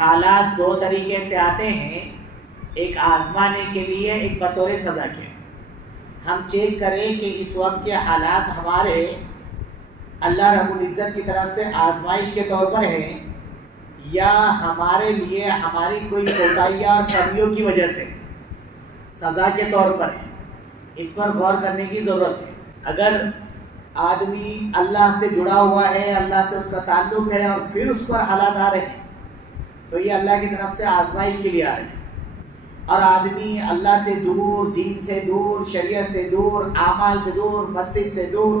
हालात दो तरीके से आते हैं, एक आजमाने के लिए, एक बतौर सज़ा के। हम चेक करें कि इस वक्त के हालात हमारे अल्लाह रब्बुल इज़्ज़त की तरफ से आजमाइश के तौर पर हैं या हमारे लिए हमारी कोई कोताहियाँ और कमियों की वजह से सज़ा के तौर पर है। इस पर गौर करने की ज़रूरत है। अगर आदमी अल्लाह से जुड़ा हुआ है, अल्लाह से उसका ताल्लुक़ है और फिर उस पर हालात आ रहे हैं तो ये अल्लाह की तरफ से आजमाइश के लिए आ रहे हैं। और आदमी अल्लाह से दूर, दीन से दूर, शरीयत से दूर, आमाल से दूर, मस्जिद से दूर,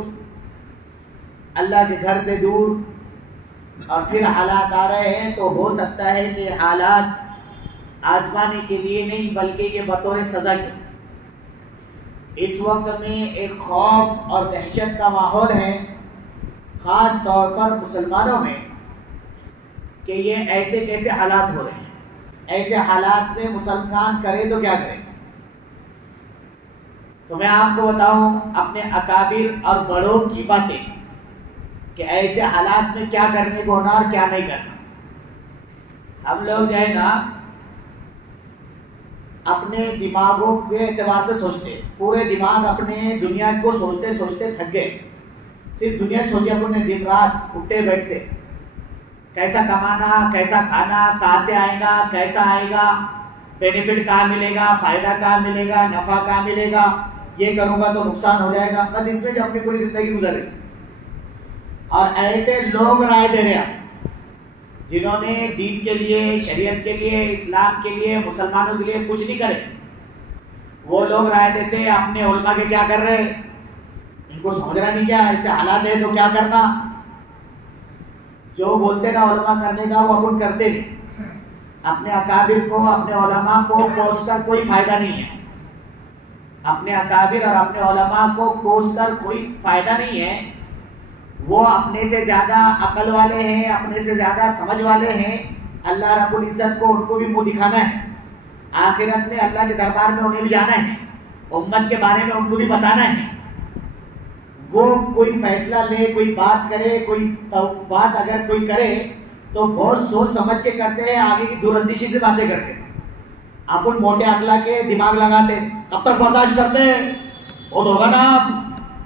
अल्लाह के घर से दूर और फिर हालात आ रहे हैं तो हो सकता है कि हालात आजमाने के लिए नहीं बल्कि ये बतौर सज़ा के। इस वक्त में एक खौफ और दहशत का माहौल है, ख़ास तौर पर मुसलमानों में, कि ये ऐसे कैसे हालात हो रहे हैं। ऐसे हालात में मुसलमान करे तो क्या करे। तो मैं आपको बताऊं अपने अकाबिर और बड़ों की बातें कि ऐसे हालात में क्या करने को होना और क्या नहीं करना। हम लोग जो है ना अपने दिमागों के एतबार से सोचते, पूरे दिमाग अपने दुनिया को सोचते सोचते थक गए। सिर्फ दुनिया सोचे अपने दिन रात उठते बैठते, कैसा कमाना, कैसा खाना, कहाँ से आएगा, कैसा आएगा, बेनिफिट कहाँ मिलेगा, फ़ायदा कहाँ मिलेगा, नफ़ा कहाँ मिलेगा, ये करूँगा तो नुकसान हो जाएगा। बस इसमें जो अपनी पूरी ज़िंदगी गुजर रही। और ऐसे लोग राय दे रहे हैं जिन्होंने दीन के लिए, शरीयत के लिए, इस्लाम के लिए, मुसलमानों के लिए कुछ नहीं करे। वो लोग राय देते हैं अपने उलमा के क्या कर रहे हैं, इनको समझना नहीं क्या, ऐसे हालात है तो क्या करना। जो बोलते ना उलमा करने का वो अपन करते नहीं। अपने अकाबिर को, अपने उलमा को कोस कर कोई फायदा नहीं है। अपने अकाबिर और अपने उलमा को कोस कर कोई फायदा नहीं है। वो अपने से ज्यादा अकल वाले हैं, अपने से ज्यादा समझ वाले हैं। अल्लाह रब्बुल इज़्ज़त को उनको भी मुंह दिखाना है, आखिरत में अल्लाह के दरबार में उन्हें भी जाना है, उम्मत के बारे में उनको भी बताना है। वो कोई फैसला ले, कोई बात करे, कोई बात अगर कोई करे तो बहुत सोच समझ के करते हैं, आगे की दूरअंदेशी से बातें करते हैं। अपन मोटे अकला के दिमाग लगाते, कब तक बर्दाश्त करते हैं, बहुत होगा ना,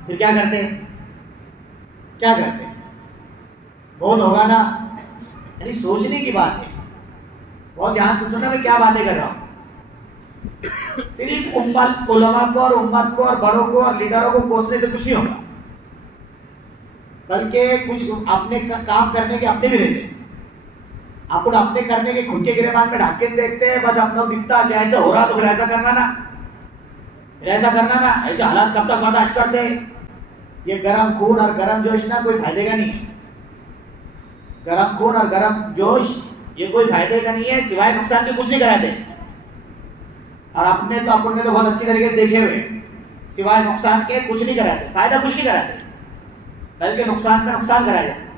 फिर क्या करते हैं, क्या करते हैं, बहुत होगा ना। यानी सोचने की बात है। बहुत ध्यान से सुनना मैं क्या बातें कर रहा हूँ। सिर्फ उम्मत, उलमा को और उम्मत को और बड़ों को और लीडरों को कोसने से कुछ नहीं होगा, बल्कि कुछ अपने काम करने के अपने भी रहते। अपन अपने करने के खुद के गिरेबान में ढाके देखते हैं, बस अपना दिखता कि ऐसा हो रहा तो फिर ऐसा करना ना, फिर ऐसा करना ना। ऐसे हालात कब तक बर्दाश्त करते। ये गरम खून और गरम जोश ना कोई फायदे का नहीं है। गरम खून और गरम जोश ये कोई फायदे का नहीं है, सिवाय नुकसान के कुछ नहीं कराते। और अपने तो बहुत अच्छी तरीके से देखे हुए, सिवाय नुकसान के कुछ नहीं कराते, फायदा कुछ नहीं कराते, बल्कि नुकसान पे नुकसान कराया जाता है।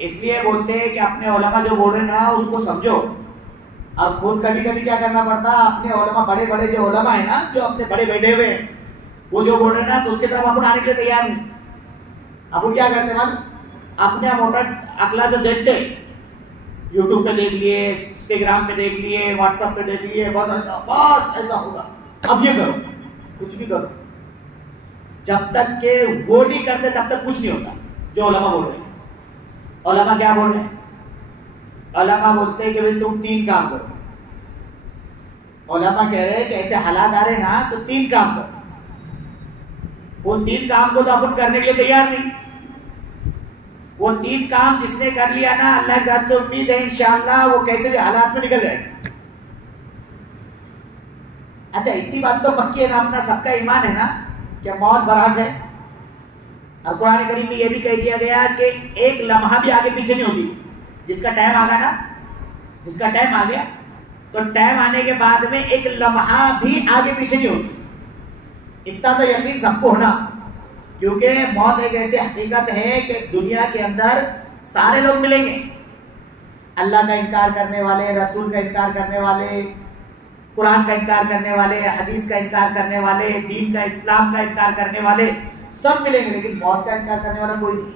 इसलिए बोलते हैं कि अपने उलमा जो बोल रहे हैं ना उसको समझो। और खुद कभी कभी क्या करना पड़ता है, अपने उलमा, बड़े बड़े जो उलमा है ना, जो अपने बड़े बैठे हुए हैं, वो जो बोल रहे हैं ना तो उसकी तरफ अपन आने के लिए तैयार नहीं। अपन क्या करते हैं, अपने मोटा अकला से देखते, यूट्यूब पे देख लिए, इंस्टाग्राम पे देख लिए, व्हाट्सएप पे देख लिए, बस ऐसा होगा, अब ये करो, कुछ भी करो। जब तक के वो नहीं करते तब तक कुछ नहीं होता। जो उलमा बोल रहे हैं, उलमा क्या बोल रहे हैं, उलमा बोलते हैं कि भाई तुम 3 काम करो। उलमा कह रहे हैं कि ऐसे हालात आ रहे ना तो 3 काम करो। वो 3 काम को तो अपन करने के लिए तैयार नहीं। वो 3 काम जिसने कर लिया ना, अल्लाह की तरफ से उम्मीद है इंशाअल्लाह वो कैसे भी हालात में निकल जाएगा। अच्छा, इतनी बात तो पक्की है ना, अपना सबका ईमान है ना कि मौत बरात है। और कुरान करीम में यह भी कह दिया गया कि एक लम्हा भी आगे पीछे नहीं होती। जिसका टाइम आ गया ना, जिसका टाइम आ गया तो टाइम आने के बाद में एक लम्हा भी आगे पीछे नहीं होती। इतना तो यकीन सबको होना, क्योंकि मौत एक ऐसी हकीकत है कि दुनिया के अंदर सारे लोग मिलेंगे। अल्लाह का इनकार करने वाले, रसूल का इनकार करने वाले, कुरान का इनकार करने वाले, हदीस का इनकार करने वाले, दीन का, इस्लाम का इनकार करने वाले सब मिलेंगे, लेकिन मौत का इनकार करने वाला कोई नहीं।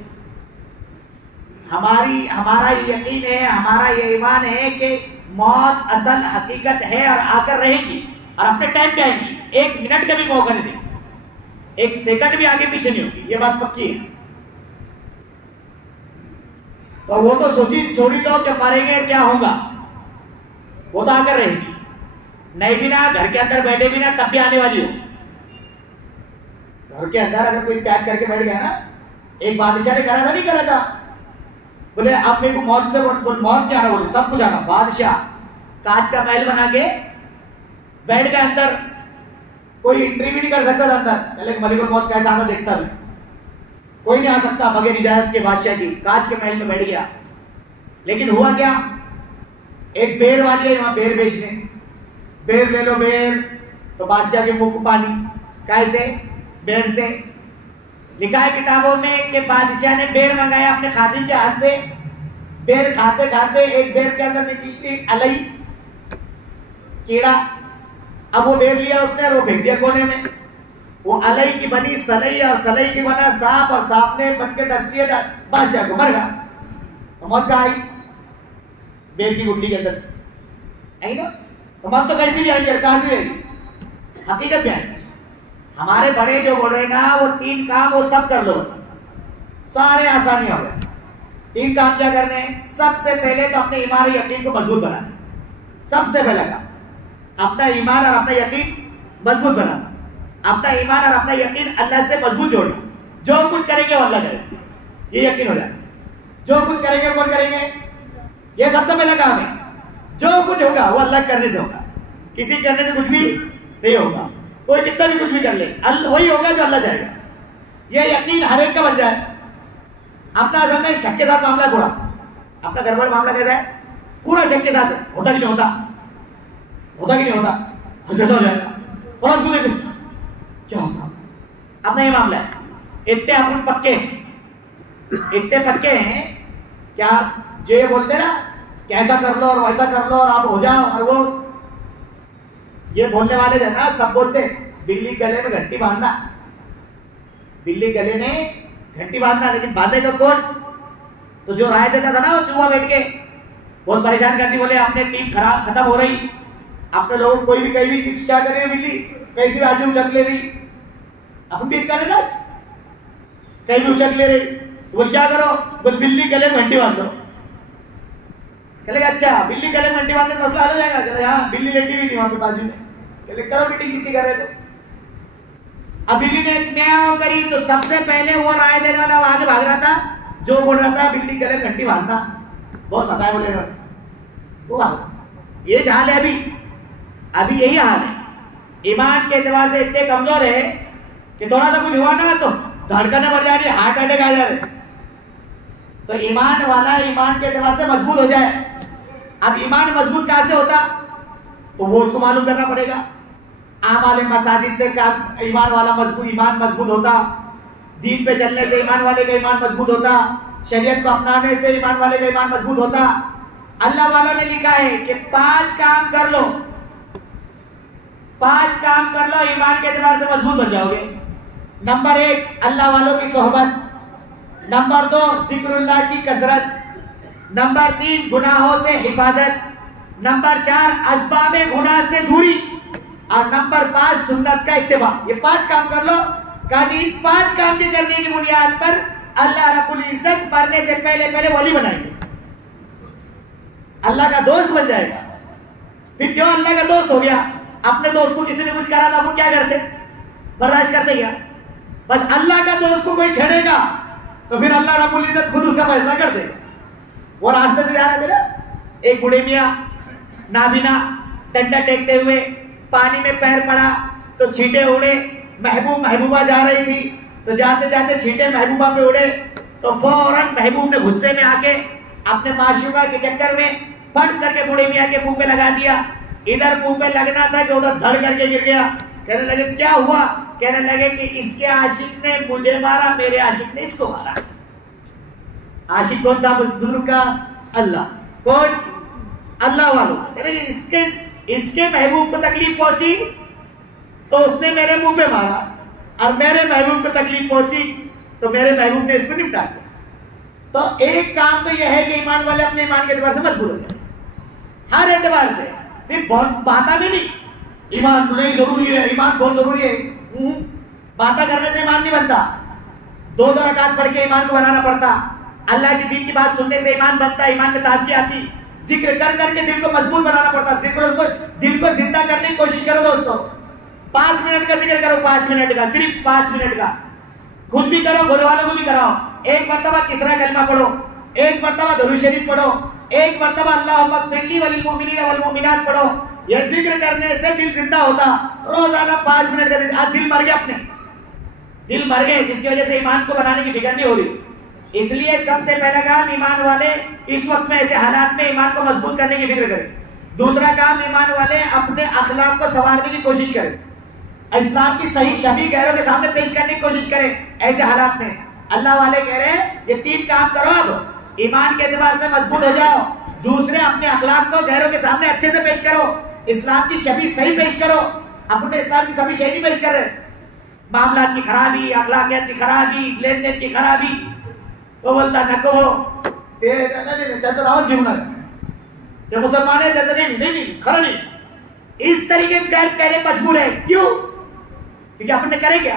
हमारा ये यकीन है, हमारा ये ईमान है कि मौत असल हकीकत है और आकर रहेगी और अपने टाइम पे आएगी। 1 मिनट का भी मौका नहीं देगी, 1 सेकंड भी आगे पीछे नहीं होगी, ये बात पक्की है। तो वो तो सोची छोड़ी दो कि मरेंगे क्या होगा, वो तो आकर रहेगी। नहीं भी ना, घर के अंदर बैठे भी ना, तब भी आने वाली हो। घर के अंदर अगर कोई पैक करके बैठ गया ना, एक बादशाह ने करा था, नहीं करा था, बोले अब मेरे को मौत से मौत क्या आना, बोले सब कुछ आना। बादशाह कांच का महल बना के बैठ गया अंदर, कोई एंट्री भी नहीं कर सकता था अंदर। मलिकुल मौत कैसा आना देखता है, कोई नहीं आ सकता बगैर इजाजत के बादशाह की। कांच के महल में बैठ गया, लेकिन हुआ क्या, एक बेर वाली है वहां बेर बेचने, बेर ले लो बेर, तो बादशाह के मुंह को पानी, कैसे बेर से। लिखा है किताबों में कि बादशाह ने बेर मंगाया अपने खादिम के हाथ से, बेर खाते खाते एक बेर के अंदर निकली अलई, कीड़ा। अब वो बेर लिया उसने और वो फेंक दिया कोने में। वो अलई की बनी सलई और सलई की बना सांप और सांप ने बन के डस दिया बादशाह को, मर गया। तो मौत कहाँ आई, बेर की गुठली के अंदर आई ना। तो मौत तो कैसी भी आई, कहां से आई, हकीकत में आई। हमारे बड़े जो बोल रहे ना, वो 3 काम वो सब कर लो, बस सारे आसानी हो गए। 3 काम क्या करने हैं? सबसे पहले तो अपने ईमान और यकीन को मजबूत बनाना। सबसे पहला काम अपना ईमान और अपना यकीन मजबूत बनाना। अपना ईमान और अपना यकीन अल्लाह से मजबूत जोड़ना। जो कुछ करेंगे वो अल्लाह करेंगे, ये यकीन हो जाए। जो कुछ करेंगे कौन करेंगे, ये सबसे पहला काम है। जो कुछ होगा वो अल्लाह करने से होगा, किसी करने से कुछ भी नहीं होगा। कोई कितना भी कुछ भी कर ले, वही होगा जो अल्लाह चाहेगा। ये यकीन हर एक का बन जाए। अपना असल में शक के साथ मामला पूरा, अपना गड़बड़ मामला कैसा है, पूरा शक के साथ है, होता कि नहीं होता, होता कि नहीं होता, जैसा हो जाएगा और क्या होता, अपना ये मामला है। इतने अपन पक्के, इतने पक्के हैं क्या, जो ये बोलते ना कि ऐसा कर लो और वैसा कर लो और आप हो जाओ, और वो ये बोलने वाले जो ना सब बोलते बिल्ली गले में घंटी बांधना, बिल्ली गले में घंटी बांधना, लेकिन बांधेगा कौन? तो जो राय देता था ना वो चूहा बैठ के बहुत परेशान करती, बोले अपने टीम खराब खत्म हो रही, अपने लोग कोई भी कहीं भी क्या कर रही है, बिल्ली कैसी भी आजू उचक ले रही, अपन भी इसका देगा कहीं भी उचक ले रही, तो बोल क्या करो, बोल बिल्ली गले में घंटी बांध दो। कहले अच्छा बिल्ली गले में घंटी बांधने मसला हल हो जाएगा। कहले हाँ, बिल्ली लेटी हुई थी वहां पे बाजू में। कहले करो मीटिंग कितनी कर रहे तो। अब बिल्ली ने म्याऊं करी तो सबसे पहले वो राय देने वाला आगे भाग रहा था, जो बोल रहा था बिल्ली गले में घंटी बांधना, बहुत सताए बोले वो ये हाल है अभी यही हाल है। ईमान के एतबार से इतने कमजोर है कि थोड़ा सा कुछ हुआ ना तो धड़कन बढ़ जा रही है, हार्ट अटैक आ जा रहे। तो ईमान वाला ईमान के एतबार से मजबूत हो जाए। अब ईमान मजबूत कहां से होता, तो वो उसको मालूम करना पड़ेगा। आमाल मसाजिद से काम ईमान वाला ईमान मजबूत होता, दीन पे चलने से ईमान वाले का ईमान मजबूत होता, शरीयत को अपनाने से ईमान वाले का ईमान मजबूत होता। अल्लाह वालों ने लिखा है कि 5 काम कर लो, 5 काम कर लो, ईमान के एतबार से मजबूत बन जाओगे। नंबर 1 अल्लाह वालों की सोहबत, नंबर 2 जिक्रुल्लाह की कसरत, नंबर 3 गुनाहों से हिफाजत, नंबर 4 असबाबे गुनाह से दूरी, और नंबर 5 सुन्नत का इत्तिबा। ये 5 काम कर लो। कहा 5 काम के करने की बुनियाद पर अल्लाह रब्बुल इज्जत मरने से पहले वली बनाएंगे, अल्लाह का दोस्त बन जाएगा। फिर जो अल्लाह का दोस्त हो गया, अपने दोस्त को किसी ने कुछ करा था, वो क्या करते, बर्दाश्त करते क्या? बस अल्लाह का दोस्त को कोई छेड़ेगा तो फिर अल्लाह रब्बुल इज्जत खुद उसका फैसला कर देगा। वो रास्ते से जा रहे थे ना, एक बूढ़े मियाँ नाबिना डंडा टेकते हुए पानी में पैर पड़ा तो छींटे उड़े, महबूबा जा रही थी, तो जाते जाते छींटे महबूबा पे उड़े, तो फौरन महबूब ने गुस्से में आके अपने माशूका के चक्कर में फट करके बूढ़े मियाँ के मुंह पे लगा दिया। इधर मुंह पे लगना था कि उधर धड़ करके गिर गया। कहने लगे क्या हुआ? कहने लगे कि इसके आशिक ने मुझे मारा, मेरे आशिक ने इसको मारा। आशिक कौन था बुजुर्ग का? अल्लाह। कौन? अल्लाह वालों। इसके महबूब को तकलीफ पहुंची तो उसने मेरे मुंह पे मारा, और मेरे महबूब को तकलीफ पहुंची तो मेरे महबूब ने इसको निपटा दिया। तो एक काम तो यह है कि ईमान वाले अपने ईमान के एतबार से मजबूत हो जाए। हर एतबार से, सिर्फ बाता में नहीं। ईमान तो नहीं जरूरी है, ईमान बहुत जरूरी है, बाता करने से ईमान नहीं बनता। 2 रकात पढ़ के ईमान को बनाना पड़ता। अल्लाह की दीन की बात सुनने से ईमान बनता, ईमान में ताजगी आती। जिक्र कर करके दिल को मजबूत बनाना पड़ता। जिक्र को, दिल को जिंदा करने की कोशिश करो दोस्तों। 5 मिनट का जिक्र करो, 5 मिनट का, सिर्फ 5 मिनट का। खुद भी करो, घर वालों को भी कराओ। 1 मरतबा किसरा कलमा पढ़ो, 1 मरतबा दुरूद शरीफ पढ़ो, 1 मरतबा अल्लाहुम्मा फ़िरली वलिल मुमिनीन वल मुमिनात पढ़ो। यह जिक्र करने से दिल जिंदा होता। रोजाना 5 मिनट का दिल मर गया, अपने दिल मर गए, जिसकी वजह से ईमान को बनाने की फिक्र नहीं हो रही। इसलिए सबसे पहला काम, ईमान वाले इस वक्त में ऐसे हालात में ईमान को मजबूत करने की फिक्र करें। दूसरा काम, ईमान वाले अपने अखलाक को संवारने की कोशिश करें। इस्लाम की सही छवि गैरों के सामने पेश करने की कोशिश करें। ऐसे हालात में अल्लाह वाले कह रहे हैं ये 3 काम करो, अब ईमान के एतबार से मजबूत हो जाओ। दूसरे, अपने अखलाक को गैरों के सामने अच्छे से पेश करो, इस्लाम की छवि सही पेश करो। अपने इस्लाम की छवि सही नहीं पेश कर रहे। मामला की खराबी, अखलाकियत की खराबी, लेन देन की खराबी, वो बोलता नको त्याचं नावच घेऊ नका, ते मुसलमान है, त्याचं नहीं खरा नहीं। इस तरीके के कहने मजबूर है। क्यों? क्योंकि अपन ने करे क्या?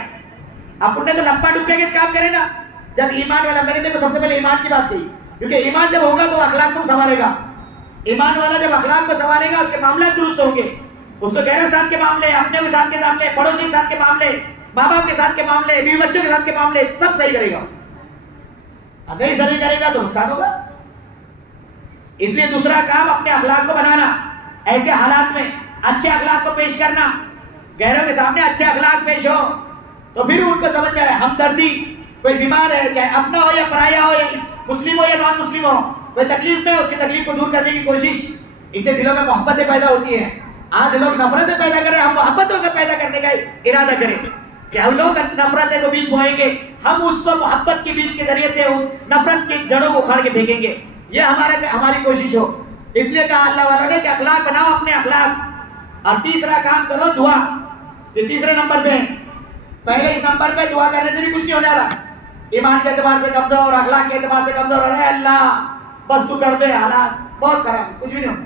अपन ने तो लंबा डुबके के काम करे ना। जब ईमान वाला, मैंने देखो सबसे पहले ईमान की बात कही, क्योंकि ईमान जब होगा तो अखलाक को संवारेगा। ईमान वाला जब अखलाक को संवारेगा, उसके मामला दुरुस्त होंगे। उसको गैरों के साथ के मामले, अपने के साथ के मामले, पड़ोसी के साथ के मामले, माँ बाप के साथ के मामले, बीवी बच्चों के साथ के मामले, सब सही करेगा। नहीं सही करेगा तो नुकसान होगा। इसलिए दूसरा काम, अपने अखलाक को बनाना। ऐसे हालात में अच्छे अखलाक को पेश करना, गैरों के सामने अच्छे अखलाक पेश हो तो फिर उनको समझ में आए। हमदर्दी, कोई बीमार है, चाहे अपना हो या पराया हो, या मुस्लिम हो या नॉन मुस्लिम हो, कोई तकलीफ में, उसकी तकलीफ को दूर करने की कोशिश, इससे दिलों में मोहब्बतें पैदा होती है। आज लोग नफरतें पैदा करें, हम मोहब्बतों को पैदा करने का इरादा करें कि हम लोग नफरतें को बीज बोएंगे, हम उसको मोहब्बत के बीज के जरिए से नफरत की जड़ों को उखाड़ के फेंकेंगे। ये हमारी कोशिश हो। इसलिए कहा अल्लाह वालों ने कि अखलाक बनाओ, अपने अखलाक। और तीसरा काम करो, दुआ। ये तीसरे नंबर पे है। पहले इस नंबर पे दुआ करने से भी कुछ नहीं हो जा रहा। ईमान के एतबार से कमजोर, अखलाक के एतबार से कमजोर, अरे अल्लाह बस तू कर दे, हालात बहुत खराब, कुछ भी नहीं होता।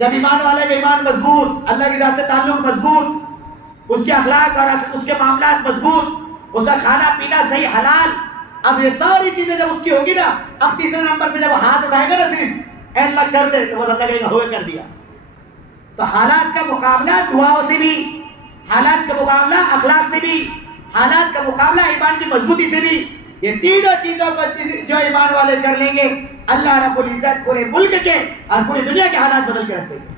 जब ईमान वाले का ईमान मजबूत, अल्लाह की जात से ताल्लुक मजबूत, उसके अखलाक और उसके मामलात मजबूत, उसका खाना पीना सही हलाल, अब ये सारी चीजें जब उसकी होगी ना, अब तीसरे नंबर पे जब हाथ उठाएगा ना, सिर्फ अल्लाह कर दे, तो बस अल्लाह कहेगा हो कर दिया। तो हालात का मुकाबला दुआओं से भी, हालात का मुकाबला अखलाक से भी, हालात का मुकाबला ईमान की मजबूती से भी। ये तीनों चीजों को जो ईमान वाले कर लेंगे, अल्लाह रब्बुल इज्जत पूरे मुल्क के और पूरी दुनिया के हालात बदल के रख देंगे।